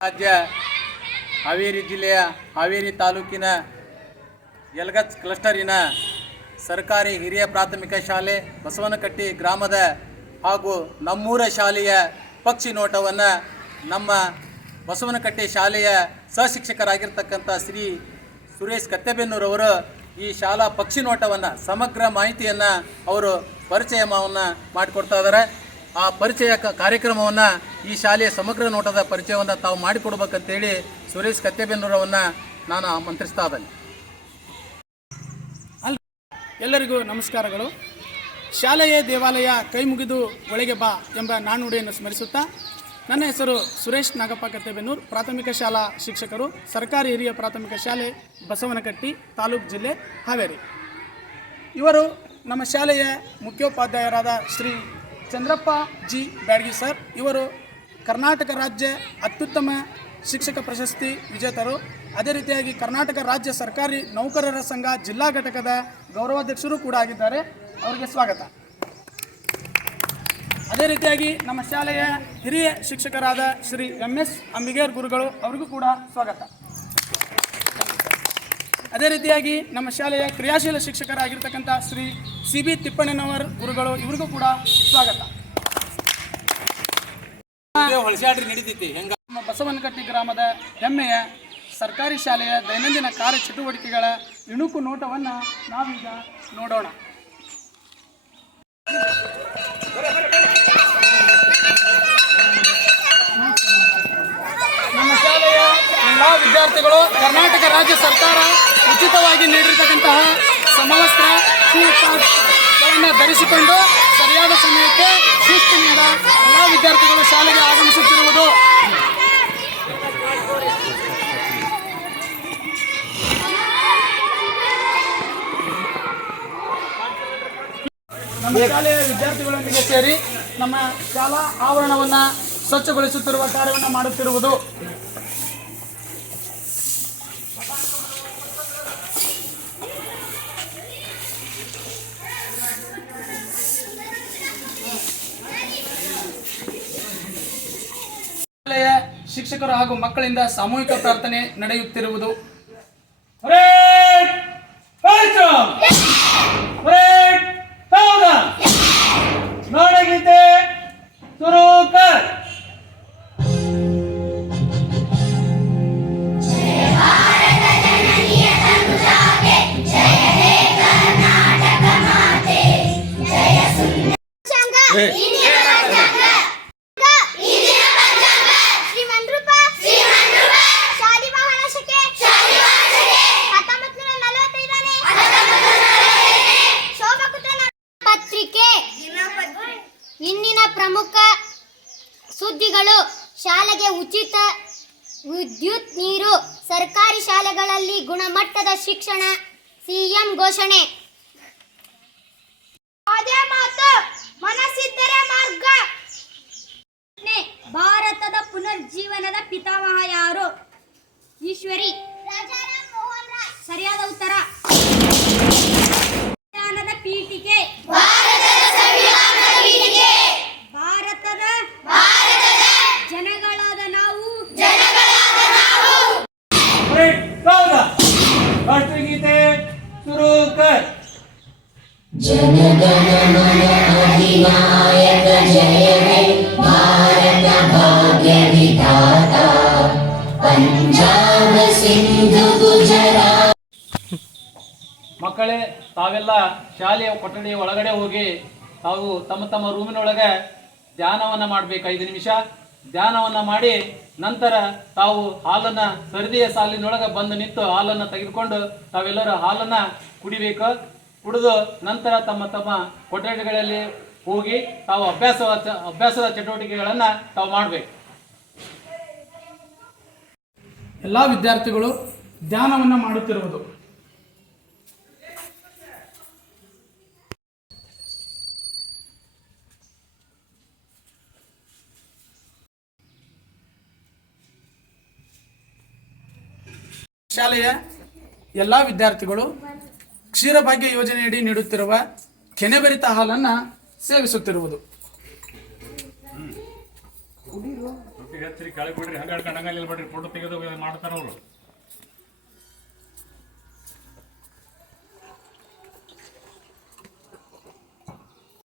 ರಾಜ್ಯ ಹಾವೇರಿ ಜಿಲ್ಲೆಯ ಹಾವೇರಿ ತಾಲೂಕಿನ ಯಲಗಚ್ ಕ್ಲಸ್ಟರಿನ ಸರ್ಕಾರಿ ಹಿರಿಯ ಪ್ರಾಥಮಿಕ ಶಾಲೆ ಬಸವನಕಟ್ಟಿ ಗ್ರಾಮದ ಹಾಗೂ ನಮ್ಮೂರ ಶಾಲೆಯ ಪಕ್ಷಿ ನೋಟವನ್ನು ನಮ್ಮ ಬಸವನಕಟ್ಟಿ ಶಾಲೆಯ ಸಹಶಿಕ್ಷಕರಾಗಿರ್ತಕ್ಕಂಥ ಶ್ರೀ ಸುರೇಶ್ ಕತ್ತೆಬೆನ್ನೂರವರು ಈ ಶಾಲಾ ಪಕ್ಷಿ ನೋಟವನ್ನು ಸಮಗ್ರ ಮಾಹಿತಿಯನ್ನು ಅವರು ಪರಿಚಯವನ್ನು ಮಾಡಿಕೊಡ್ತಾ ಇದ್ದಾರೆ. ಆ ಪರಿಚಯ ಕಾರ್ಯಕ್ರಮವನ್ನು ಈ ಶಾಲೆಯ ಸಮಗ್ರ ನೋಟದ ಪರಿಚಯವನ್ನು ತಾವು ಮಾಡಿಕೊಡ್ಬೇಕಂತೇಳಿ ಸುರೇಶ್ ಕತ್ತೆಬೆನ್ನೂರವನ್ನು ನಾನು ಆಮಂತ್ರಿಸ್ತಾ ಇದ್ದೇನೆ. ಎಲ್ಲರಿಗೂ ನಮಸ್ಕಾರಗಳು. ಶಾಲೆಯೇ ದೇವಾಲಯ, ಕೈ ಮುಗಿದು ಒಳಗೆ ಬಾ ಎಂಬ ನಾಣ್ಣುಡಿಯನ್ನು ಸ್ಮರಿಸುತ್ತಾ, ನನ್ನ ಹೆಸರು ಸುರೇಶ್ ನಾಗಪ್ಪ ಕತ್ತೆಬೆನ್ನೂರು, ಪ್ರಾಥಮಿಕ ಶಾಲಾ ಶಿಕ್ಷಕರು, ಸರ್ಕಾರಿ ಹಿರಿಯ ಪ್ರಾಥಮಿಕ ಶಾಲೆ ಬಸವನಕಟ್ಟಿ, ತಾಲೂಕು ಜಿಲ್ಲೆ ಹಾವೇರಿ. ಇವರು ನಮ್ಮ ಶಾಲೆಯ ಮುಖ್ಯೋಪಾಧ್ಯಾಯರಾದ ಶ್ರೀ ಚಂದ್ರಪ್ಪ ಜಿ ಬ್ಯಾಡಗಿ ಸರ್. ಇವರು ಕರ್ನಾಟಕ ರಾಜ್ಯ ಅತ್ಯುತ್ತಮ ಶಿಕ್ಷಕ ಪ್ರಶಸ್ತಿ ವಿಜೇತರು. ಅದೇ ರೀತಿಯಾಗಿ ಕರ್ನಾಟಕ ರಾಜ್ಯ ಸರ್ಕಾರಿ ನೌಕರರ ಸಂಘ ಜಿಲ್ಲಾ ಘಟಕದ ಗೌರವಾಧ್ಯಕ್ಷರು ಕೂಡ ಆಗಿದ್ದಾರೆ. ಅವರಿಗೆ ಸ್ವಾಗತ. ಅದೇ ರೀತಿಯಾಗಿ ನಮ್ಮ ಶಾಲೆಯ ಹಿರಿಯ ಶಿಕ್ಷಕರಾದ ಶ್ರೀ MS ಅಂಬಿಗೇರ್ ಗುರುಗಳು, ಅವರಿಗೂ ಕೂಡ ಸ್ವಾಗತ. ಅದೇ ರೀತಿಯಾಗಿ ನಮ್ಮ ಶಾಲೆಯ ಕ್ರಿಯಾಶೀಲ ಶಿಕ್ಷಕರಾಗಿರ್ತಕ್ಕಂಥ ಶ್ರೀ CB ತಿಪ್ಪಣ್ಣನವರ್ ಗುರುಗಳು, ಇವರಿಗೂ ಕೂಡ ಸ್ವಾಗತ. ನಮ್ಮ ಬಸವನಕಟ್ಟಿ ಗ್ರಾಮದ ಹೆಮ್ಮೆಯ ಸರ್ಕಾರಿ ಶಾಲೆಯ ದೈನಂದಿನ ಕಾರ್ಯ ಚಟುವಟಿಕೆಗಳ ಇಣುಕು ನೋಟವನ್ನು ನಾವೀಗ ನೋಡೋಣ. ನಮ್ಮ ಶಾಲೆಯ ಎಲ್ಲ ವಿದ್ಯಾರ್ಥಿಗಳು ಕರ್ನಾಟಕ ರಾಜ್ಯ ಸರ್ಕಾರ ಉಚಿತವಾಗಿ ನೀಡಿರತಕ್ಕಂತಹ ಸಮವಸ್ತ್ರ ಗಳನ್ನು ಧರಿಸಿಕೊಂಡು ಸರಿಯಾದ ಸಮಯಕ್ಕೆ ಶಿಸ್ತಿನಿಂದ ಎಲ್ಲ ವಿದ್ಯಾರ್ಥಿಗಳು ಶಾಲೆಗೆ ಆಗಮಿಸುತ್ತಿರುವುದು. ನಮ್ಮ ಶಾಲೆಯ ವಿದ್ಯಾರ್ಥಿಗಳೊಂದಿಗೆ ಸೇರಿ ನಮ್ಮ ಶಾಲಾ ಆವರಣವನ್ನು ಸ್ವಚ್ಛಗೊಳಿಸುತ್ತಿರುವ ಕಾರ್ಯವನ್ನು ಮಾಡುತ್ತಿರುವುದು. ಶಾಲೆಯ ಶಿಕ್ಷಕರು ಹಾಗೂ ಮಕ್ಕಳಿಂದ ಸಾಮೂಹಿಕ ಪ್ರಾರ್ಥನೆ ನಡೆಯುತ್ತಿರುವುದು. ನಾಡಗೀತೆ ಶುರು ಕರ್. ಇಂದಿನ ಪ್ರಮುಖ ಸುದ್ದಿಗಳು: ಶಾಲೆಗೆ ಉಚಿತ ವಿದ್ಯುತ್ ನೀರು, ಸರ್ಕಾರಿ ಶಾಲೆಗಳಲ್ಲಿ ಗುಣಮಟ್ಟದ ಶಿಕ್ಷಣ, CM ಘೋಷಣೆ. ಅದೇ ಮಾತು, ಮನಸ್ಸಿದ್ದರೆ ಮಾರ್ಗ. ಭಾರತದ ಪುನರ್ಜೀವನದ ಪಿತಾಮಹ ಯಾರು? ಈಶ್ವರಿ. ಸರಿಯಾದ ಉತ್ತರ. ಸಂವಿಧಾನದ ಪೀಠಿಕೆ. ಭಾರತದ ಜನಗಳಾದ ನಾವು. ರಾಷ್ಟ್ರಗೀತೆ ಶುರು ಕರ್. ಜನಗಣಮನ ಅಧಿನಾಯಕ ಜಯ ಹೇ ಭಾರತ ಭಾಗ್ಯ ವಿಧಾತ ಪಂಜಾಬ ಸಿಂಧು ಗುಜರಾತ್. ಮಕ್ಕಳೇ, ತಾವೆಲ್ಲ ಶಾಲೆಯ ಕೊಠಡಿಯ ಒಳಗಡೆ ಹೋಗಿ ತಾವು ತಮ್ಮ ತಮ್ಮ ರೂಮಿನೊಳಗೆ ಧ್ಯಾನವನ್ನು ಮಾಡಬೇಕು. 5 ನಿಮಿಷ ಧ್ಯಾನವನ್ನು ಮಾಡಿ ನಂತರ ತಾವು ಹಾಲನ್ನು ಸರದಿಯ ಸಾಲಿನೊಳಗೆ ಬಂದು ನಿಂತು ಹಾಲನ್ನು ತೆಗೆದುಕೊಂಡು ತಾವೆಲ್ಲರೂ ಹಾಲನ್ನು ಕುಡಿಬೇಕು. ಕುಡಿದು ನಂತರ ತಮ್ಮ ತಮ್ಮ ಕೊಠಡಿಗಳಲ್ಲಿ ಹೋಗಿ ತಾವು ಅಭ್ಯಾಸದ ಚಟುವಟಿಕೆಗಳನ್ನು ತಾವು ಮಾಡಬೇಕು. ಎಲ್ಲ ವಿದ್ಯಾರ್ಥಿಗಳು ಧ್ಯಾನವನ್ನು ಮಾಡುತ್ತಿರುವುದು. ಶಾಲೆಯ ಎಲ್ಲ ವಿದ್ಯಾರ್ಥಿಗಳು ಕ್ಷೀರಭಾಗ್ಯ ಯೋಜನೆಯಡಿ ನೀಡುತ್ತಿರುವ ಕೆನೆಬೆರಿತ ಹಾಲನ್ನು ಸೇವಿಸುತ್ತಿರುವುದು. ಹಚ್ಚಿರಿ ಕೆಳಗೆ ಬಿಡ್ರಿ, ಹಂಗೆ ಹೇಳ್ಕೊಂಡು ಹಂಗೆ ನಿಲ್ಬೇಡ್ರಿ, ಫೋಟೋ ತೆಗೆದು ಮಾಡ್ತಾರ ಅವರು.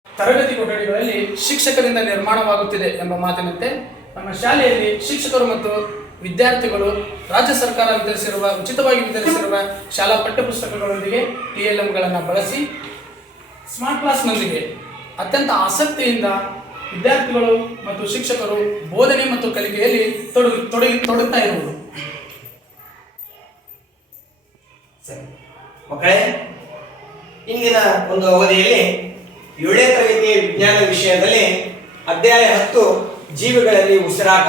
ತರಗತಿ ಕೊಠಡಿಗಳಲ್ಲಿ ಶಿಕ್ಷಕರಿಂದ ನಿರ್ಮಾಣವಾಗುತ್ತಿದೆ ಎಂಬ ಮಾತಿನಂತೆ ನಮ್ಮ ಶಾಲೆಯಲ್ಲಿ ಶಿಕ್ಷಕರು ಮತ್ತು ವಿದ್ಯಾರ್ಥಿಗಳು ರಾಜ್ಯ ಸರ್ಕಾರ ಉಚಿತವಾಗಿ ವಿತರಿಸಿರುವ ಶಾಲಾ ಪಠ್ಯಪುಸ್ತಕಗಳೊಂದಿಗೆ TLMಗಳನ್ನು ಬಳಸಿ ಸ್ಮಾರ್ಟ್ ಕ್ಲಾಸ್ನೊಂದಿಗೆ ಅತ್ಯಂತ ಆಸಕ್ತಿಯಿಂದ ವಿದ್ಯಾರ್ಥಿಗಳು ಮತ್ತು ಶಿಕ್ಷಕರು ಬೋಧನೆ ಮತ್ತು ಕಲಿಕೆಯಲ್ಲಿ ತೊಡಗುತ್ತಾ ಇರುವುದು. ಮಕ್ಕಳೇ, ಇಂದಿನ ಒಂದು ಅವಧಿಯಲ್ಲಿ 7ನೇ ತರಗತಿಯ ವಿಜ್ಞಾನ ವಿಷಯದಲ್ಲಿ ಅಧ್ಯಾಯ 10 ಜೀವಿಗಳಲ್ಲಿ ಉಸಿರಾಟ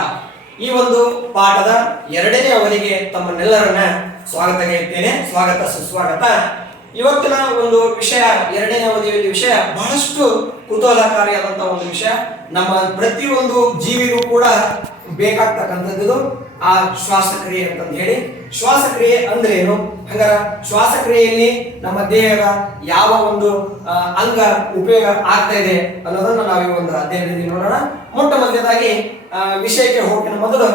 ಈ ಒಂದು ಪಾಠದ 2ನೇ ಅವಧಿಗೆ ತಮ್ಮನ್ನೆಲ್ಲರನ್ನ ಸ್ವಾಗತ ಸ್ವಾಗತ ಸುಸ್ವಾಗತ. ಇವತ್ತಿನ ಒಂದು ವಿಷಯ 2ನೇ ಅವಧಿಯಲ್ಲಿ ವಿಷಯ ಬಹಳಷ್ಟು ಕುತೂಹಲಕಾರಿಯಾದಂತಹ ಒಂದು ವಿಷಯ. ನಮ್ಮ ಪ್ರತಿಯೊಂದು ಜೀವಿಗೂ ಕೂಡ ಬೇಕಾಗ್ತಕ್ಕಂಥದ್ದು ಆ ಶ್ವಾಸಕ್ರಿಯೆ ಅಂತಂದು ಹೇಳಿ. ಶ್ವಾಸಕ್ರಿಯೆ ಅಂದ್ರೆ ಏನು? ಹಂಗಾರ ಶ್ವಾಸಕ್ರಿಯೆಯಲ್ಲಿ ನಮ್ಮ ದೇಹದ ಯಾವ ಒಂದು ಅಂಗ ಉಪಯೋಗ ಆಗ್ತಾ ಇದೆ ಅನ್ನೋದನ್ನ ನಾವು ಈ ಒಂದು ಅಧ್ಯಯನದಲ್ಲಿ ನೋಡೋಣ. ಮೊಟ್ಟ ಮೊದಲನೇದಾಗಿ ವಿಷಯಕ್ಕೆ ಹೋಗೋಣ ಮೊದಲು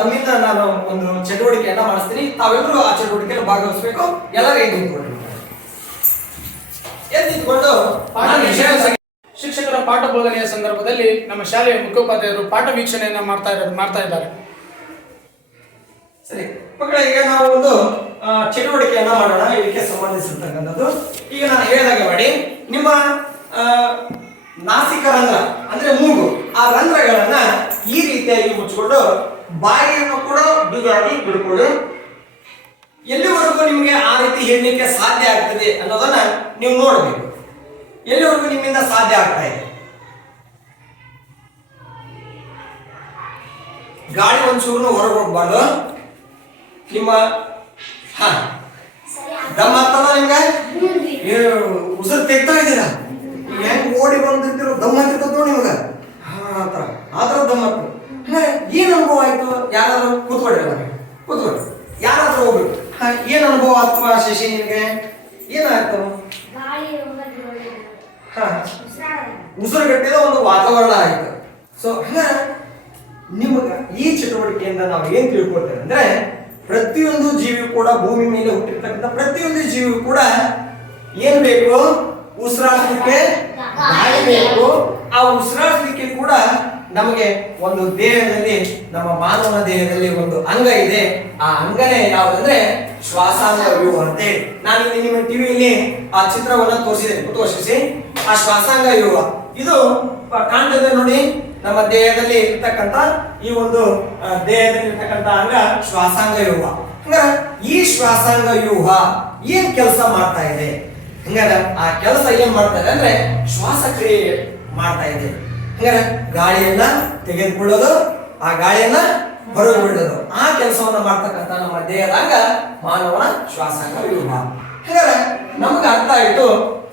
ತಮ್ಮಿಂದ ನಾನು ಒಂದು ಚಟುವಟಿಕೆಯನ್ನ ಮಾಡಿಸ್ತೀನಿ. ತಾವೆಲ್ಲರೂ ಆ ಚಟುವಟಿಕೆಯನ್ನು ಭಾಗವಹಿಸಬೇಕು. ಎಲ್ಲರೂ ಎದ್ದಿದ್ಕೊಂಡು ಶಿಕ್ಷಕರ ಪಾಠ ಬೋಧನೆಯ ಸಂದರ್ಭದಲ್ಲಿ ನಮ್ಮ ಶಾಲೆಯ ಮುಖ್ಯೋಪಾಧ್ಯಾಯರು ಪಾಠ ವೀಕ್ಷಣೆಯನ್ನ ಮಾಡ್ತಾ ಇದ್ದಾರೆ. ಸರಿ ಮಕ್ಕಳೇ, ಈಗ ನಾವು ಒಂದು ಚಟುವಟಿಕೆಯನ್ನ ಮಾಡೋಣ ಇದಕ್ಕೆ ಸಂಬಂಧಿಸಿರ್ತಕ್ಕಂಥದ್ದು. ಈಗ ನಾನು ಹೇಳಿದಾಗ ಮಾಡಿ, ನಿಮ್ಮ ನಾಸಿಕ ರಂಧ್ರ ಅಂದ್ರೆ ಮೂಗು, ಆ ರಂಧ್ರಗಳನ್ನ ಈ ರೀತಿಯಾಗಿ ಮುಚ್ಚಿಕೊಂಡು ಬಾಯಿಯನ್ನು ಕೂಡ ಬಿಗಿಯಾಗಿ ಬಿಡ್ಕೊಳ್ಳಿ. ಎಲ್ಲಿವರೆಗೂ ನಿಮಗೆ ಆ ರೀತಿ ಹೇಳಲಿಕ್ಕೆ ಸಾಧ್ಯ ಆಗ್ತದೆ ಅನ್ನೋದನ್ನ ನೀವು ನೋಡಬೇಕು. ಎಲ್ಲಿವರೆಗೂ ನಿಮ್ಮಿಂದ ಸಾಧ್ಯ ಆಗ್ತಾ ಇದೆ. ಗಾಳಿ ಒಂಚೂರು ಹೊರಗೆ ಹೋಗ್ಬಾರ್ದು. ನಿಮ್ಮ ದಮ್ಮ ಆಗ್ತದ ನಿಮ್ಗೆ? ಉಸಿರು ತೆಗ್ತಾ ಇದ್ದೀರಾ, ಹೆಂಗ್ ಓಡಿ ಬಂದಿರ್ತಿರೋ ದಮ್ಮ ಆಗ್ತಿರ್ತದ ನೋಡಿ ನಿಮ್ಗ. ಆತರ ದಮ್ಮ ಆಗ್ತದೆ. ಏನ್ ಅನುಭವ ಆಯ್ತು? ಯಾರಾದ್ರೂ ಕೂತ್ಕೊಡ್ರಿ, ಕೂತ್ಕೊಡ್ರಿ, ಯಾರಾದ್ರೂ ಹೋಗ್ಬೇಕು. ಏನ್ ಅನುಭವ ಆತ್ಮ ಶಶಿ ನಿಮ್ಗೆ? ಏನಾಯ್ತು? ಉಸಿರುಗಟ್ಟಿದ ಒಂದು ವಾತಾವರಣ ಆಯ್ತು. ಸೊ ನಿಮಗ ಈ ಚಟುವಟಿಕೆಯಿಂದ ನಾವು ಏನ್ ತಿಳ್ಕೊಳ್ತೇವೆ ಅಂದ್ರೆ, ಪ್ರತಿಯೊಂದು ಜೀವಿ ಕೂಡ ಭೂಮಿ ಮೇಲೆ ಹುಟ್ಟಿರ್ತಕ್ಕಂಥ ಪ್ರತಿಯೊಂದು ಜೀವಿ ಕೂಡ ಏನ್ ಬೇಕು? ಉಸಿರಾಡಲಿಕ್ಕೆ ಗಾಳಿ ಬೇಕು. ಆ ಉಸಿರಾಡಲಿಕ್ಕೆ ಕೂಡ ನಮಗೆ ಒಂದು ದೇಹದಲ್ಲಿ, ನಮ್ಮ ಮಾನವನ ದೇಹದಲ್ಲಿ ಒಂದು ಅಂಗ ಇದೆ. ಆ ಅಂಗನೇ ಯಾವುದಂದ್ರೆ ಶ್ವಾಸಾಂಗ ವ್ಯೂಹ ಅಂತೆ. ನಾನು ಇಲ್ಲಿ ನಿಮ್ಮ ಟಿವಿಯಲ್ಲಿ ಆ ಚಿತ್ರವನ್ನ ತೋರಿಸಿದ್ದೇನೆ, ತೋರಿಸಿ. ಆ ಶ್ವಾಸಾಂಗ ವ್ಯೂಹ ಇದು ಕಾಣ್ತದೆ ನೋಡಿ. ನಮ್ಮ ದೇಹದಲ್ಲಿ ಇರ್ತಕ್ಕಂಥ ಈ ಒಂದು ದೇಹದಲ್ಲಿ ಇರ್ತಕ್ಕಂಥ ಅಂಗ ಶ್ವಾಸಾಂಗ ವ್ಯೂಹ. ಹಂಗಾರ ಈ ಶ್ವಾಸಾಂಗ ವ್ಯೂಹ ಏನ್ ಕೆಲಸ ಮಾಡ್ತಾ ಇದೆ? ಹಂಗಾರ ಆ ಕೆಲಸ ಏನ್ ಮಾಡ್ತಾ ಇದೆ ಅಂದ್ರೆ ಶ್ವಾಸಕ್ರಿಯೆ ಮಾಡ್ತಾ ಇದೆ. ಹಂಗಾರ ಗಾಳಿಯನ್ನ ತೆಗೆದುಕೊಳ್ಳೋದು, ಆ ಗಾಳಿಯನ್ನ ಹೊರಗೆ ಬಿಡೋದು, ಆ ಕೆಲಸವನ್ನ ಮಾಡ್ತಕ್ಕಂಥ ನಮ್ಮ ದೇಹದ ಅಂಗ ಮಾನವನ ಶ್ವಾಸಾಂಗ ವ್ಯೂಹ. ಹಂಗಾರ ನಮ್ಗೆ ಅರ್ಥ ಆಯ್ತು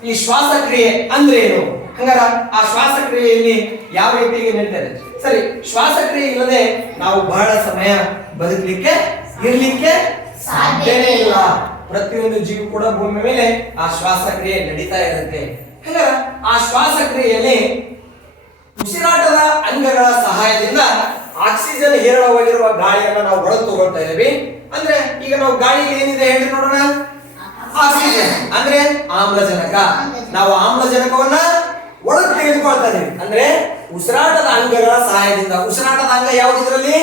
ಈ ಶ್ವಾಸಕ್ರಿಯೆ ಅಂದ್ರೆ ಏನು. ಹಂಗಾರ ಆ ಶ್ವಾಸಕ್ರಿಯೆಯಲ್ಲಿ ಯಾವ ರೀತಿಯಾಗಿ ನಡೀತದೆ? ಸರಿ, ಶ್ವಾಸಕ್ರಿಯೆ ಇಲ್ಲದೆ ನಾವು ಬಹಳ ಸಮಯ ಬದುಕಲಿಕ್ಕೆ ಇರ್ಲಿಕ್ಕೆ ಸಾಧ್ಯನೇ ಇಲ್ಲ. ಪ್ರತಿಯೊಂದು ಜೀವಿ ಕೂಡ ಭೂಮಿ ಮೇಲೆ ಆ ಶ್ವಾಸಕ್ರಿಯೆ ನಡೀತಾ ಇರುತ್ತೆ. ಹಂಗಾರ ಆ ಶ್ವಾಸಕ್ರಿಯೆಯಲ್ಲಿ ಉಸಿರಾಟದ ಅಂಗಗಳ ಸಹಾಯದಿಂದ ಆಕ್ಸಿಜನ್ ಹೇರಳವಾಗಿರುವ ಗಾಳಿಯನ್ನು ನಾವು ಒಳಗೆ ತಗೊಳ್ತಾ ಇದ್ದೀವಿ. ಅಂದ್ರೆ ಈಗ ನಾವು ಗಾಳಿಗೆ ಏನಿದೆ ಹೇಳಿ ನೋಡೋಣ? ಆಕ್ಸಿಜನ್ ಅಂದ್ರೆ ಆಮ್ಲಜನಕ. ನಾವು ಆಮ್ಲಜನಕವನ್ನ ಒಳಗೆ ತೆಗೆದುಕೊಳ್ತಾ ಇದೀವಿ. ಅಂದ್ರೆ ಉಸಿರಾಟದ ಅಂಗಗಳ ಸಹಾಯದಿಂದ. ಉಸಿರಾಟದ ಅಂಗ ಯಾವ್ದು ಇದರಲ್ಲಿ?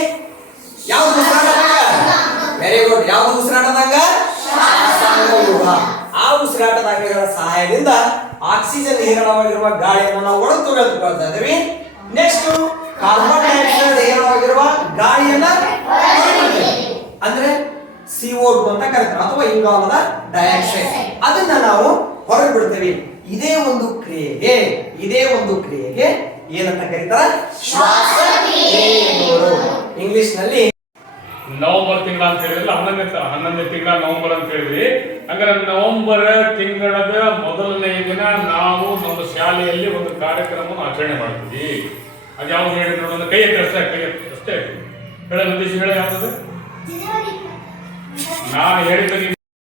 ಯಾವ್ದು ಉಸಿರಾಟದ ಅಂಗ? Very good. ಯಾವ್ದು ಉಸಿರಾಟದ ಅಂಗ? ಶ್ವಾಸಾಂಗ ವ್ಯೂಹ. ಆ ಉಸಿರಾಟದ ಅಂಗಗಳ ಸಹಾಯದಿಂದ ಆಕ್ಸಿಜನ್ ಹೇರಳವಾಗಿರುವ ಗಾಳಿಯನ್ನು ನಾವು ಒಳಗೆ ತೆಗೆದುಕೊಳ್ತಾ ಇದೀವಿ. ನೆಕ್ಸ್ಟ್ ಕಾರ್ಬನ್ ಡೈಆಕ್ಸೈಡ್ ಹೇರಳವಾಗಿರುವ ಗಾಳಿಯನ್ನ ಅಂದ್ರೆ CO2 ಅಂತ ಕರೀತಾರೆ, ಅಥವಾ ಇಂಗಾಲದ ಡೈಆಕ್ಸೈಡ್, ಅದನ್ನ ನಾವು ಹೊರಗೆ ಬಿಡ್ತೇವೆ. ಇದೇ ಒಂದು ಕ್ರಿಯೆಗೆ ಏನಂತ ಕರೀತಾರೆ? ಶ್ವಾಸಕ್ರಿಯೆ. ಇಂಗ್ಲಿಷ್ ನಲ್ಲಿ ನವೆಂಬರ್ ತಿಂಗಳ ಅಂತ ಹೇಳಿದ್ರೆ 11ನೇ ತಿಂಗಳ ನವೆಂಬರ್ ಅಂತ ಹೇಳಿದ್ವಿ. ಹಂಗಾರೆ ನವೆಂಬರ್ ತಿಂಗಳದ ಮೊದಲನೇ ದಿನ ನಾವು ನಮ್ಮ ಶಾಲೆಯಲ್ಲಿ ಒಂದು ಕಾರ್ಯಕ್ರಮವನ್ನು ಆಚರಣೆ ಮಾಡ್ತೀವಿ. ಅದು ಯಾವ್ದು ಹೇಳಿ ನೋಡೋಣ? ಕೈ ಎತ್ತಷ್ಟೇ ಹೇಳ ಉದ್ದೇಶ ಹೇಳ ಯಾವ್ದು? ನಾನು ಹೇಳಿದ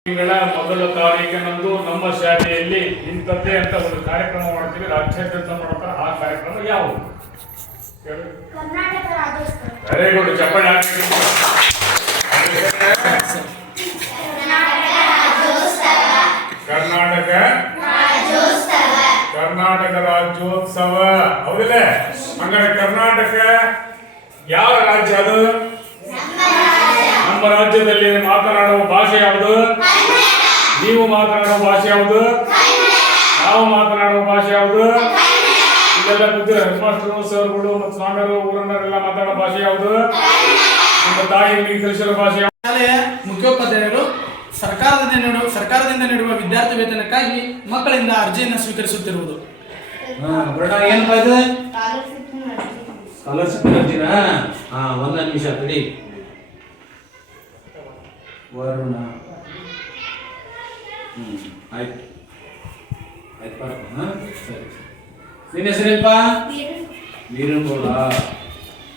ತಿಂಗಳ ಮೊದಲ ತಾರೀಕಿನಂದು ನಮ್ಮ ಶಾಲೆಯಲ್ಲಿ ಇಂಥದ್ದೇ ಅಂತ ಒಂದು ಕಾರ್ಯಕ್ರಮ ಮಾಡ್ತೀವಿ, ರಾಜ್ಯಾದ್ಯಂತ ಮಾಡ್ತಾರೆ. ಆ ಕಾರ್ಯಕ್ರಮ ಯಾವುದು? ಕರ್ನಾಟಕ ರಾಜ್ಯೋತ್ಸವ. ವೆರಿ ಗುಡ್, ಚಪ್ಪಾಳೆ ಹಾಕಿ. ಕರ್ನಾಟಕ ರಾಜ್ಯೋತ್ಸವ ಹೌದಿಲ್ಲ? ಹಂಗಾರೆ ಕರ್ನಾಟಕ ಯಾವ ರಾಜ್ಯ ಅದು? ನಮ್ಮ ರಾಜ್ಯದಲ್ಲಿ ಮಾತನಾಡುವ ಭಾಷೆ ಯಾವುದು? ನೀವು ಮಾತನಾಡುವ ಭಾಷೆ ಯಾವುದು? ನಾವು ಮಾತನಾಡುವ ಭಾಷೆ ಯಾವುದು? ಇದೆಲ್ಲ ಬುದ್ಧಿ ಹೆಡ್ಮಾಸ್ಟರ್ ಸರ್ಗಳು ಮತ್ತು ಸ್ವಾಮಿಯರು ಊರನ್ನರೆಲ್ಲ ಮಾತಾಡೋ ಭಾಷೆ ಯಾವುದು? ನಿಮ್ಮ ತಾಯಿ ನಿಮಗೆ ತಿಳಿಸಿರೋ ಭಾಷೆ ಯಾವುದು? ಶಾಲೆಯ ಮುಖ್ಯೋಪಾಧ್ಯಾಯರು ಸರ್ಕಾರದಿಂದ ನೀಡುವ ವಿದ್ಯಾರ್ಥಿ ವೇತನಕ್ಕಾಗಿ ಮಕ್ಕಳಿಂದ ಅರ್ಜಿಯನ್ನು ಸ್ವೀಕರಿಸುತ್ತಿರುವುದು. ಏನಪ್ಪ ಇದು? ಸ್ಕಾಲರ್ಶಿಪ್ ಅರ್ಜಿನಾ? ಒಂದ ನಿಮಿಷ ತಡಿ. ವರುಣ ಆಯ್ತು ಆಯ್ತು ಸರಿ. ನಿನ್ನ ಹೆಸರೇನಪ್ಪ? ವೀರನ್ಗೌಡ.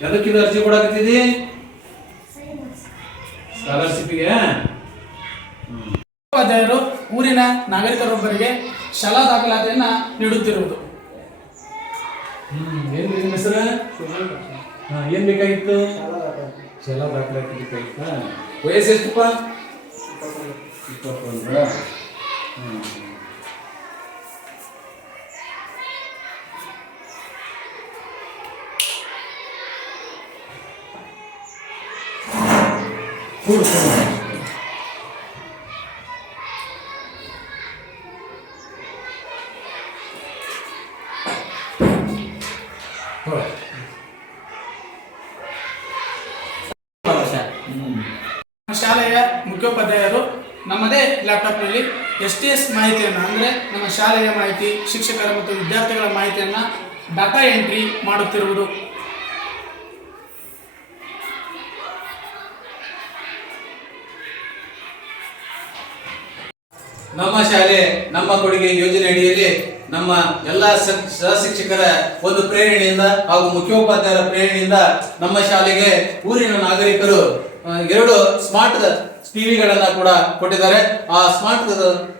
ಎದಕ್ಕಿದು ಅರ್ಜಿ ಕೊಡಕತ್ತಿದಿ? ಸ್ಕಾಲರ್ಶಿಪ್ಗೆ. ಉಪಾಧ್ಯಾಯರು ಊರಿನ ನಾಗರಿಕರೊಬ್ಬರಿಗೆ ಶಾಲಾ ದಾಖಲಾತಿಯನ್ನ ನೀಡುತ್ತಿರುವುದು. ಏನ್ ನಿಮ್ಮ ಹೆಸರು? ಏನ್ ಬೇಕಾಗಿತ್ತು? ಶಾಲಾ ದಾಖಲಾತಿ ಬೇಕಾಗಿತ್ತ? ವಯಸ್ಸು ಎಷ್ಟಪ್ಪ? 21. ಶಾಲೆಯ ಮುಖ್ಯೋಪಾಧ್ಯಾಯರು ನಮ್ಮದೇ ಲ್ಯಾಪ್ಟಾಪ್ನಲ್ಲಿ STS ಮಾಹಿತಿಯನ್ನು ಅಂದರೆ ನಮ್ಮ ಶಾಲೆಯ ಮಾಹಿತಿ, ಶಿಕ್ಷಕರ ಮತ್ತು ವಿದ್ಯಾರ್ಥಿಗಳ ಮಾಹಿತಿಯನ್ನು ಡಾಟಾ ಎಂಟ್ರಿ ಮಾಡುತ್ತಿರುವುದು. ನಮ್ಮ ಶಾಲೆ ನಮ್ಮ ಕೊಡುಗೆ ಯೋಜನೆ ಅಡಿಯಲ್ಲಿ ನಮ್ಮ ಎಲ್ಲ ಸಹಶಿಕ್ಷಕರ ಒಂದು ಪ್ರೇರಣೆಯಿಂದ ಹಾಗೂ ಮುಖ್ಯೋಪಾಧ್ಯಾಯರ ಪ್ರೇರಣೆಯಿಂದ ನಮ್ಮ ಶಾಲೆಗೆ ಊರಿನ ನಾಗರಿಕರು 2 ಸ್ಮಾರ್ಟ್ ಟಿವಿಗಳನ್ನ ಕೂಡ ಕೊಟ್ಟಿದ್ದಾರೆ. ಆ ಸ್ಮಾರ್ಟ್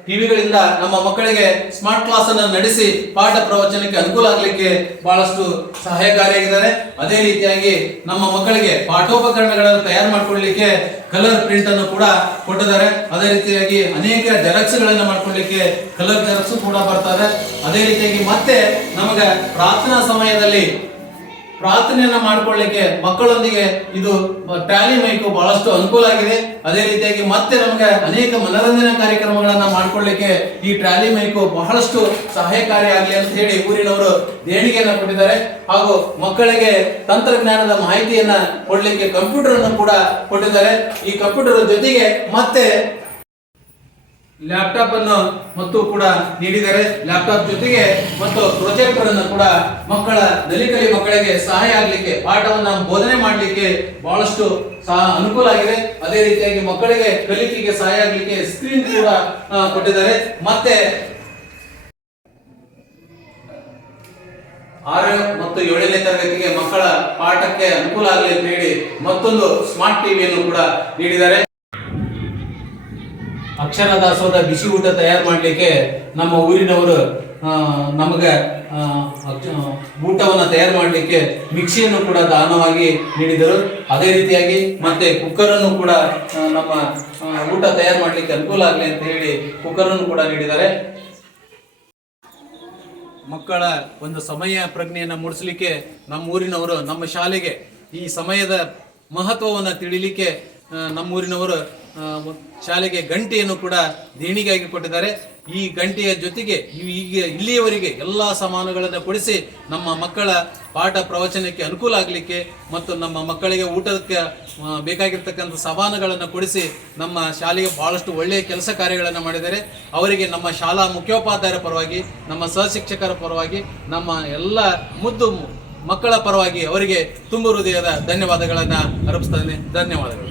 ಟಿವಿಗಳಿಂದ ನಮ್ಮ ಮಕ್ಕಳಿಗೆ ಸ್ಮಾರ್ಟ್ ಕ್ಲಾಸ್ ಅನ್ನು ನಡೆಸಿ ಪಾಠ ಪ್ರವಚನಕ್ಕೆ ಅನುಕೂಲ ಆಗಲಿಕ್ಕೆ ಬಹಳಷ್ಟು ಸಹಾಯಕಾರಿಯಾಗಿದ್ದಾರೆ. ಅದೇ ರೀತಿಯಾಗಿ ನಮ್ಮ ಮಕ್ಕಳಿಗೆ ಪಾಠೋಪಕರಣಗಳನ್ನು ತಯಾರು ಮಾಡಿಕೊಳ್ಳಲಿಕ್ಕೆ ಕಲರ್ ಪ್ರಿಂಟ್ ಅನ್ನು ಕೂಡ ಕೊಟ್ಟಿದ್ದಾರೆ. ಅದೇ ರೀತಿಯಾಗಿ ಅನೇಕ ಜೆರಾಕ್ಸ್ ಗಳನ್ನ ಮಾಡ್ಕೊಳ್ಳಿಕ್ಕೆ ಕಲರ್ ಜೆರಾಕ್ಸ್ ಕೂಡ ಬರ್ತದೆ. ಅದೇ ರೀತಿಯಾಗಿ ಮತ್ತೆ ನಮಗೆ ಪ್ರಾರ್ಥನಾ ಸಮಯದಲ್ಲಿ ಪ್ರಾರ್ಥನೆಯನ್ನ ಮಾಡ್ಕೊಳ್ಳಿಕ್ಕೆ ಮಕ್ಕಳೊಂದಿಗೆ ಇದು ಟ್ಯಾಲಿ ಮೈಕು ಬಹಳಷ್ಟು ಅನುಕೂಲ ಆಗಿದೆ. ಅದೇ ರೀತಿಯಾಗಿ ಮತ್ತೆ ನಮಗೆ ಅನೇಕ ಮನರಂಜನಾ ಕಾರ್ಯಕ್ರಮಗಳನ್ನ ಮಾಡ್ಕೊಳ್ಳಿಕ್ಕೆ ಈ ಟ್ಯಾಲಿ ಮೈಕು ಬಹಳಷ್ಟು ಸಹಾಯಕಾರಿಯಾಗಲಿ ಅಂತ ಹೇಳಿ ಊರಿನವರು ದೇಣಿಗೆಯನ್ನ ಕೊಟ್ಟಿದ್ದಾರೆ. ಹಾಗೂ ಮಕ್ಕಳಿಗೆ ತಂತ್ರಜ್ಞಾನದ ಮಾಹಿತಿಯನ್ನ ಕೊಡ್ಲಿಕ್ಕೆ ಕಂಪ್ಯೂಟರ್ ಅನ್ನು ಕೂಡ ಕೊಟ್ಟಿದ್ದಾರೆ. ಈ ಕಂಪ್ಯೂಟರ್ ಜೊತೆಗೆ ಮತ್ತೆ ಲ್ಯಾಪ್ಟಾಪ್ ಅನ್ನು ಮತ್ತು ಕೂಡ ನೀಡಿದ್ದಾರೆ. ಲ್ಯಾಪ್ಟಾಪ್ ಜೊತೆಗೆ ಮತ್ತು ಪ್ರೊಜೆಕ್ಟರ್ ಅನ್ನು ಕೂಡ ಮಕ್ಕಳ ನಲಿಕಲಿ ಮಕ್ಕಳಿಗೆ ಸಹಾಯ ಆಗಲಿಕ್ಕೆ ಪಾಠವನ್ನ ಬೋಧನೆ ಮಾಡಲಿಕ್ಕೆ ಬಹಳಷ್ಟು ಅನುಕೂಲ ಆಗಿದೆ. ಅದೇ ರೀತಿಯಾಗಿ ಮಕ್ಕಳಿಗೆ ಕಲಿಕೆಗೆ ಸಹಾಯ ಆಗಲಿಕ್ಕೆ ಸ್ಕ್ರೀನ್ ಕೂಡ ಕೊಟ್ಟಿದ್ದಾರೆ. ಮತ್ತೆ 6 ಮತ್ತು 7ನೇ ತರಗತಿಗೆ ಮಕ್ಕಳ ಪಾಠಕ್ಕೆ ಅನುಕೂಲ ಆಗಲಿ ಅಂತ ಹೇಳಿ ಮತ್ತೊಂದು ಸ್ಮಾರ್ಟ್ ಟಿವಿಯನ್ನು ಕೂಡ ನೀಡಿದ್ದಾರೆ. ಅಕ್ಷರ ದಾಸೋಹದ ಬಿಸಿ ಊಟ ತಯಾರು ಮಾಡಲಿಕ್ಕೆ ನಮ್ಮ ಊರಿನವರು ನಮಗೆ ಊಟವನ್ನು ತಯಾರು ಮಾಡಲಿಕ್ಕೆ ಮಿಕ್ಸಿಯನ್ನು ಕೂಡ ದಾನವಾಗಿ ನೀಡಿದರು. ಅದೇ ರೀತಿಯಾಗಿ ಮತ್ತೆ ಕುಕ್ಕರ್ ಅನ್ನು ಕೂಡ ನಮ್ಮ ಊಟ ತಯಾರು ಮಾಡಲಿಕ್ಕೆ ಅನುಕೂಲ ಆಗಲಿ ಅಂತ ಹೇಳಿ ಕುಕ್ಕರ್ ಅನ್ನು ಕೂಡ ನೀಡಿದ್ದಾರೆ. ಮಕ್ಕಳ ಒಂದು ಸಮಯ ಪ್ರಜ್ಞೆಯನ್ನು ಮೂಡಿಸಲಿಕ್ಕೆ ನಮ್ಮ ಊರಿನವರು ನಮ್ಮ ಶಾಲೆಗೆ ಈ ಸಮಯದ ಮಹತ್ವವನ್ನು ತಿಳಿಲಿಕ್ಕೆ ನಮ್ಮೂರಿನವರು ಶಾಲೆಗೆ ಗಂಟೆಯನ್ನು ಕೂಡ ದೇಣಿಗೆಯಾಗಿ ಕೊಟ್ಟಿದ್ದಾರೆ. ಈ ಗಂಟೆಯ ಜೊತೆಗೆ ಈಗ ಇಲ್ಲಿಯವರೆಗೆ ಎಲ್ಲ ಸಾಮಾನುಗಳನ್ನು ಕೊಡಿಸಿ ನಮ್ಮ ಮಕ್ಕಳ ಪಾಠ ಪ್ರವಚನಕ್ಕೆ ಅನುಕೂಲ ಆಗಲಿಕ್ಕೆ ಮತ್ತು ನಮ್ಮ ಮಕ್ಕಳಿಗೆ ಊಟಕ್ಕೆ ಬೇಕಾಗಿರ್ತಕ್ಕಂಥ ಸಾಮಾನುಗಳನ್ನು ಕೊಡಿಸಿ ನಮ್ಮ ಶಾಲೆಗೆ ಬಹಳಷ್ಟು ಒಳ್ಳೆಯ ಕೆಲಸ ಕಾರ್ಯಗಳನ್ನು ಮಾಡಿದ್ದಾರೆ. ಅವರಿಗೆ ನಮ್ಮ ಶಾಲಾ ಮುಖ್ಯೋಪಾಧ್ಯಾಯರ ಪರವಾಗಿ, ನಮ್ಮ ಸಹಶಿಕ್ಷಕರ ಪರವಾಗಿ, ನಮ್ಮ ಎಲ್ಲ ಮುದ್ದು ಮಕ್ಕಳ ಪರವಾಗಿ ಅವರಿಗೆ ತುಂಬು ಹೃದಯದ ಧನ್ಯವಾದಗಳನ್ನು ಅರ್ಪಿಸ್ತೇನೆ. ಧನ್ಯವಾದಗಳು.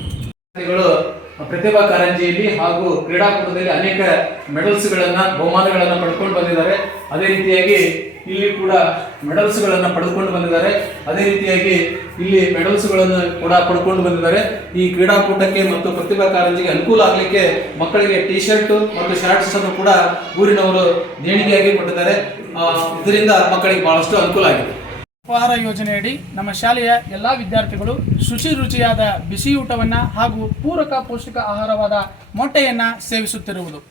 ಪ್ರತಿಭಾ ಕಾರಂಜಿಯಲ್ಲಿ ಹಾಗೂ ಕ್ರೀಡಾಕೂಟದಲ್ಲಿ ಅನೇಕ ಮೆಡಲ್ಸ್ಗಳನ್ನ ಬಹುಮಾನಗಳನ್ನ ಪಡೆದುಕೊಂಡು ಬಂದಿದ್ದಾರೆ. ಅದೇ ರೀತಿಯಾಗಿ ಇಲ್ಲಿ ಕೂಡ ಮೆಡಲ್ಸ್ಗಳನ್ನ ಪಡೆದುಕೊಂಡು ಬಂದಿದ್ದಾರೆ. ಅದೇ ರೀತಿಯಾಗಿ ಇಲ್ಲಿ ಮೆಡಲ್ಸ್ಗಳನ್ನು ಕೂಡ ಪಡ್ಕೊಂಡು ಬಂದಿದ್ದಾರೆ. ಈ ಕ್ರೀಡಾಕೂಟಕ್ಕೆ ಮತ್ತು ಪ್ರತಿಭಾ ಕಾರಂಜಿಗೆ ಅನುಕೂಲ ಆಗಲಿಕ್ಕೆ ಮಕ್ಕಳಿಗೆ ಟಿ ಶರ್ಟ್ ಮತ್ತು ಶಾರ್ಟ್ಸ್ ಅನ್ನು ಕೂಡ ಊರಿನವರು ದೇಣಿಗೆಯಾಗಿ ಕೊಟ್ಟಿದ್ದಾರೆ. ಇದರಿಂದ ಮಕ್ಕಳಿಗೆ ಬಹಳಷ್ಟು ಅನುಕೂಲ ಆಗಿದೆ. ಉಪಹಾರ ಯೋಜನೆಯಡಿ ನಮ್ಮ ಶಾಲೆಯ ಎಲ್ಲ ವಿದ್ಯಾರ್ಥಿಗಳು ರುಚಿಯಾದ ಬಿಸಿಯೂಟವನ್ನು ಹಾಗೂ ಪೂರಕ ಪೌಷ್ಟಿಕ ಆಹಾರವಾದ ಮೊಟ್ಟೆಯನ್ನು ಸೇವಿಸುತ್ತಿರುವುದು.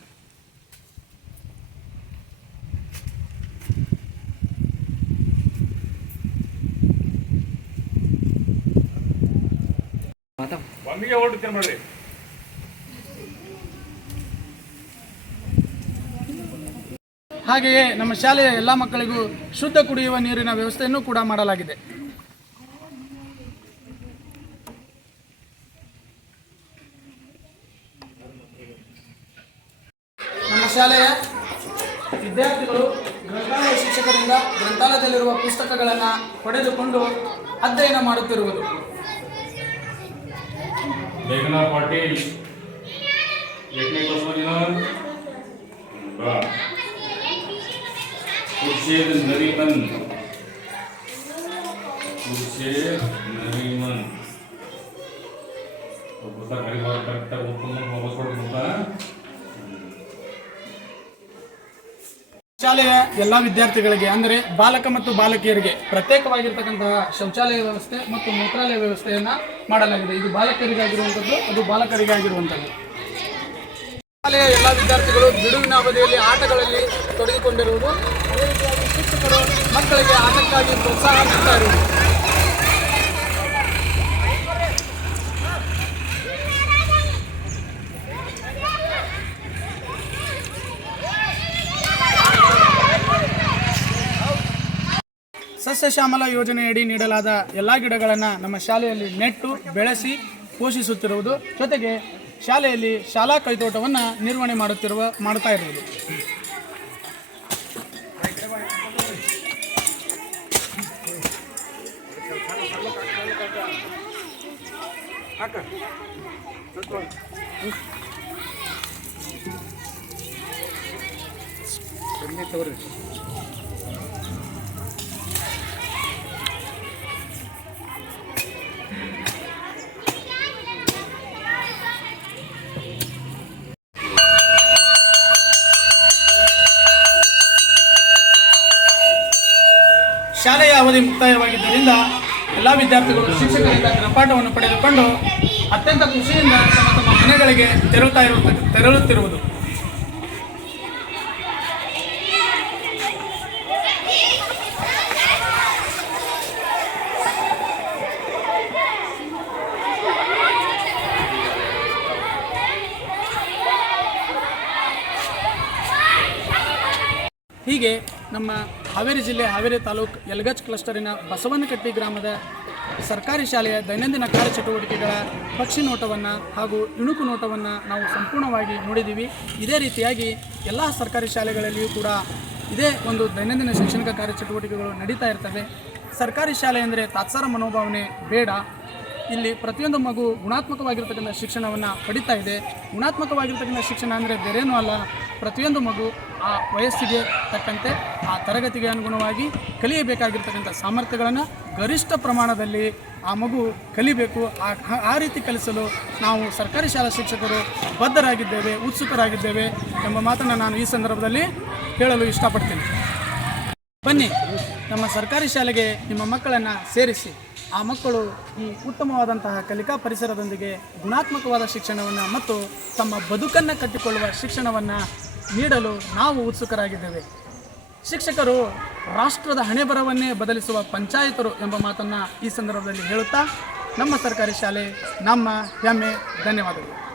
ಒಂದಿಗೆ ಹೊರಡ್ತೀನಿ ಮಾಡ್ರಿ. ಹಾಗೆಯೇ ನಮ್ಮ ಶಾಲೆಯ ಎಲ್ಲ ಮಕ್ಕಳಿಗೂ ಶುದ್ಧ ಕುಡಿಯುವ ನೀರಿನ ವ್ಯವಸ್ಥೆಯನ್ನು ಕೂಡ ಮಾಡಲಾಗಿದೆ. ನಮ್ಮ ಶಾಲೆಯ ವಿದ್ಯಾರ್ಥಿಗಳು ಗ್ರಂಥಾಲಯ ಶಿಕ್ಷಕರಿಂದ ಗ್ರಂಥಾಲಯದಲ್ಲಿರುವ ಪುಸ್ತಕಗಳನ್ನು ಪಡೆದುಕೊಂಡು ಅಧ್ಯಯನ ಮಾಡುತ್ತಿರುವುದು. ಮೇಘನಾ ಪಾಟೀಲ್ ಎಷ್ಟನೇ ಕ್ಲಾಸ್ ಬಾ खुर्शीद नरीमन ಗೊತ್ತಾ ಕರೆಕ್ಟಾಗಿ ಓದ್ಕೊಂಡು ಹೋಗ್ತಾ. ಶಾಲೆಯ ಎಲ್ಲ ವಿದ್ಯಾರ್ಥಿಗಳಿಗೆ ಅಂದರೆ ಬಾಲಕ ಮತ್ತು ಬಾಲಕಿಯರಿಗೆ ಪ್ರತ್ಯೇಕವಾಗಿರ್ತಕ್ಕಂತಹ ಶೌಚಾಲಯ ವ್ಯವಸ್ಥೆ ಮತ್ತು ಮೂತ್ರಾಲಯ ವ್ಯವಸ್ಥೆಯನ್ನು ಮಾಡಲಾಗಿದೆ. ಇದು ಬಾಲಕರಿಗಾಗಿರುವಂಥದ್ದು, ಅದು ಬಾಲಕರಿಗಾಗಿರುವಂಥದ್ದು. ಶಾಲೆಯ ಎಲ್ಲ ವಿದ್ಯಾರ್ಥಿಗಳು ಬಿಡುವಿನ ಅವಧಿಯಲ್ಲಿ ಆಟಗಳಲ್ಲಿ ತೊಡಗಿಕೊಂಡಿರುವುದು, ಅದೇ ರೀತಿಯಾಗಿ ಶಿಕ್ಷಕರು ಮಕ್ಕಳಿಗೆ ಆಟಕ್ಕಾಗಿ ಪ್ರೋತ್ಸಾಹ ನೀಡ್ತಾ ಇರುವುದು. ಸಸ್ಯ ಶ್ಯಾಮಲ ಯೋಜನೆಯಡಿ ನೀಡಲಾದ ಎಲ್ಲ ಗಿಡಗಳನ್ನು ನಮ್ಮ ಶಾಲೆಯಲ್ಲಿ ನೆಟ್ಟು ಬೆಳೆಸಿ ಪೋಷಿಸುತ್ತಿರುವುದು, ಜೊತೆಗೆ ಶಾಲೆಯಲ್ಲಿ ಶಾಲಾ ಕೈತೋಟವನ್ನು ನಿರ್ವಹಣೆ ಮಾಡ್ತಾ ಇರುವುದು. ಶಾಲೆಯ ಅವಧಿ ಮುಕ್ತಾಯವಾಗಿದ್ದರಿಂದ ಎಲ್ಲ ವಿದ್ಯಾರ್ಥಿಗಳು ಶಿಕ್ಷಕರಿಂದ ಗೃಹಪಾಠವನ್ನು ಪಡೆದುಕೊಂಡು ಅತ್ಯಂತ ಖುಷಿಯಿಂದ ತಮ್ಮ ತಮ್ಮ ಮನೆಗಳಿಗೆ ತೆರಳುತ್ತಿರುವುದು. ಹೀಗೆ ನಮ್ಮ ಹಾವೇರಿ ಜಿಲ್ಲೆ ಹಾವೇರಿ ತಾಲೂಕು ಯಲಗಚ್ ಕ್ಲಸ್ಟರಿನ ಬಸವನಕಟ್ಟಿ ಗ್ರಾಮದ ಸರ್ಕಾರಿ ಶಾಲೆಯ ದೈನಂದಿನ ಕಾರ್ಯಚಟುವಟಿಕೆಗಳ ಪಕ್ಷಿ ನೋಟವನ್ನು ಹಾಗೂ ಇಣುಕು ನೋಟವನ್ನು ನಾವು ಸಂಪೂರ್ಣವಾಗಿ ನೋಡಿದ್ದೀವಿ. ಇದೇ ರೀತಿಯಾಗಿ ಎಲ್ಲ ಸರ್ಕಾರಿ ಶಾಲೆಗಳಲ್ಲಿಯೂ ಕೂಡ ಇದೇ ಒಂದು ದೈನಂದಿನ ಶೈಕ್ಷಣಿಕ ಕಾರ್ಯಚಟುವಟಿಕೆಗಳು ನಡೀತಾ ಇರ್ತವೆ. ಸರ್ಕಾರಿ ಶಾಲೆ ಅಂದರೆ ತಾತ್ಸಾರ ಮನೋಭಾವನೆ ಬೇಡ. ಇಲ್ಲಿ ಪ್ರತಿಯೊಂದು ಮಗು ಗುಣಾತ್ಮಕವಾಗಿರ್ತಕ್ಕಂಥ ಶಿಕ್ಷಣವನ್ನು ಪಡಿತಾ ಇದೆ. ಗುಣಾತ್ಮಕವಾಗಿರ್ತಕ್ಕಂಥ ಶಿಕ್ಷಣ ಅಂದರೆ ಬೇರೇನೂ ಅಲ್ಲ, ಪ್ರತಿಯೊಂದು ಮಗು ಆ ವಯಸ್ಸಿಗೆ ತಕ್ಕಂತೆ ಆ ತರಗತಿಗೆ ಅನುಗುಣವಾಗಿ ಕಲಿಯಬೇಕಾಗಿರ್ತಕ್ಕಂಥ ಸಾಮರ್ಥ್ಯಗಳನ್ನು ಗರಿಷ್ಠ ಪ್ರಮಾಣದಲ್ಲಿ ಆ ಮಗು ಕಲಿಬೇಕು. ಆ ರೀತಿ ಕಲಿಸಲು ನಾವು ಸರ್ಕಾರಿ ಶಾಲಾ ಶಿಕ್ಷಕರು ಬದ್ಧರಾಗಿದ್ದೇವೆ, ಉತ್ಸುಕರಾಗಿದ್ದೇವೆ ಎಂಬ ಮಾತನ್ನು ನಾನು ಈ ಸಂದರ್ಭದಲ್ಲಿ ಹೇಳಲು ಇಷ್ಟಪಡ್ತೀನಿ. ಬನ್ನಿ, ನಮ್ಮ ಸರ್ಕಾರಿ ಶಾಲೆಗೆ ನಿಮ್ಮ ಮಕ್ಕಳನ್ನು ಸೇರಿಸಿ ಆ ಮಕ್ಕಳು ಈ ಉತ್ತಮವಾದಂತಹ ಕಲಿಕಾ ಪರಿಸರದೊಂದಿಗೆ ಗುಣಾತ್ಮಕವಾದ ಶಿಕ್ಷಣವನ್ನು ಮತ್ತು ತಮ್ಮ ಬದುಕನ್ನು ಕಟ್ಟಿಕೊಳ್ಳುವ ಶಿಕ್ಷಣವನ್ನು ನೀಡಲು ನಾವು ಉತ್ಸುಕರಾಗಿದ್ದೇವೆ. ಶಿಕ್ಷಕರು ರಾಷ್ಟ್ರದ ಹಣೆಬರವನ್ನೇ ಬದಲಿಸುವ ಪಂಚಾಯತರು ಎಂಬ ಮಾತನ್ನು ಈ ಸಂದರ್ಭದಲ್ಲಿ ಹೇಳುತ್ತಾ, ನಮ್ಮ ಸರ್ಕಾರಿ ಶಾಲೆ ನಮ್ಮ ಹೆಮ್ಮೆ. ಧನ್ಯವಾದಗಳು.